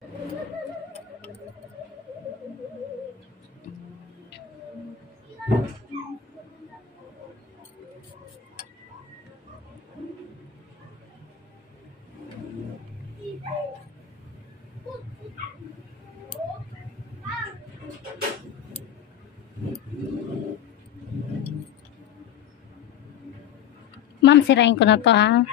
Ma'am, sirain ko na to ha.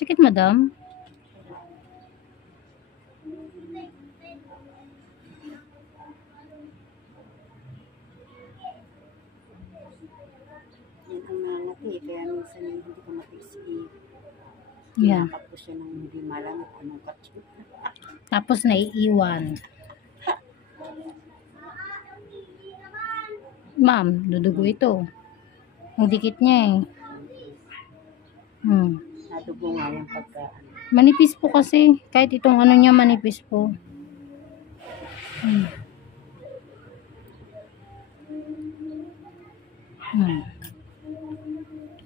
Sakit, madam? Yan ang nangati, kaya minsan hindi ko matiis-i. Yeah. Tapos siya nang hindi malang anong katsu. Tapos naiiwan. Ma'am, dudugo ito. Ang dikit niya eh. Nadugo nga yung pagka. Manipis po kasi. Kahit itong ano niya, manipis po.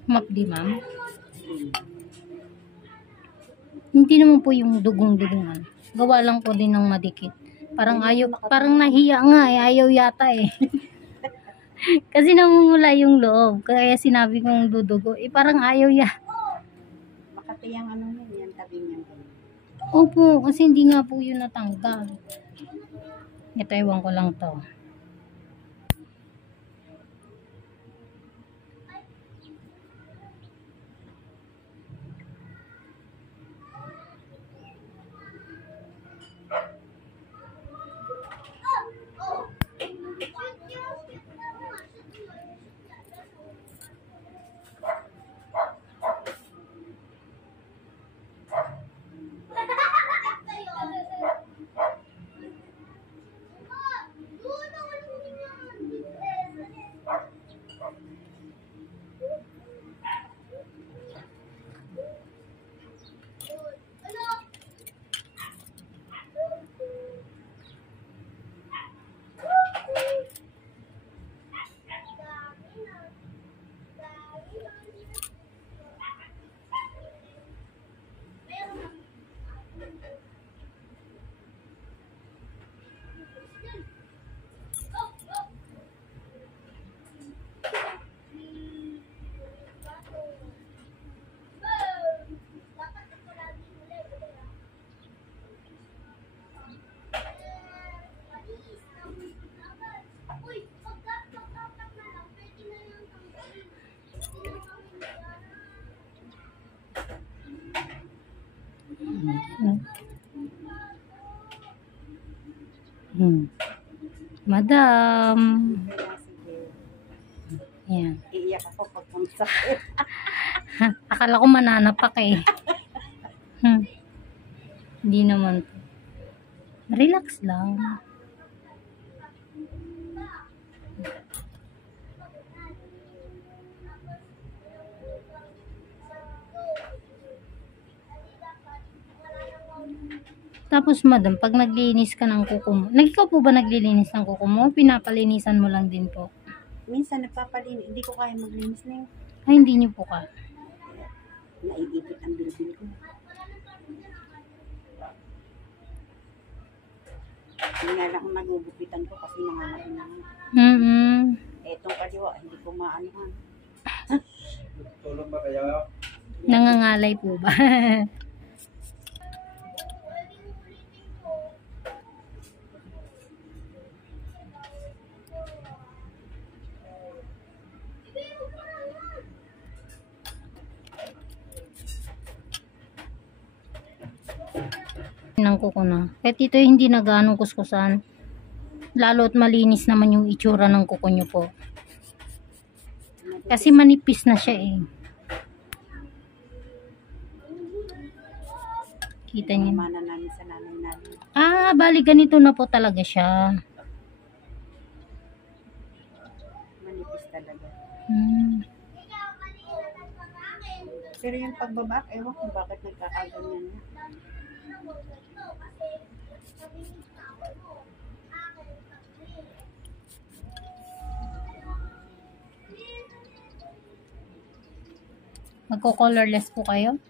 Map di, ma'am? Hindi naman po yung dugong-dugungan. Gawa lang po din ng madikit. Parang ayaw, parang nahiya nga eh. Ayaw yata eh. Kasi namumula yung loob. Kaya sinabi kong dudugo. Eh parang ayaw ya. Makati yung ano yan, tabi niyan. Opo, kasi hindi nga po yun natanggal. Ito, ewan ko lang to. Madam. Yan. Iiyak ako pag sakit. Akala ko mananapak eh. Hindi naman. Relax lang. Tapos madam, pag naglinis ka ng kuko mo, ikaw po ba naglilinis ng kuko mo? Pinapalinisan mo lang din po? Minsan nagpapalinis, hindi ko kaya maglinis na yun. Ay, hindi niyo po ka. Naiipit ang bilbil ko. Hindi nga lang nagugupitan ko kasi nangangain naman. Etong kaliwa, hindi ko maanohan. Tulong ba kaya? Nangangalay po ba? ng kuko na. Kahit ito hindi na ganong kuskusan. Lalo't malinis naman yung itsura ng kuko nyo po. Kasi manipis na siya eh. Kita niyo. Mana namin sa nanay namin. Ah, bali ganito na po talaga siya. Manipis talaga. Pero yung pagbabak, ewan kung bakit nagkakaganyan na. Magko-colorless po kayo?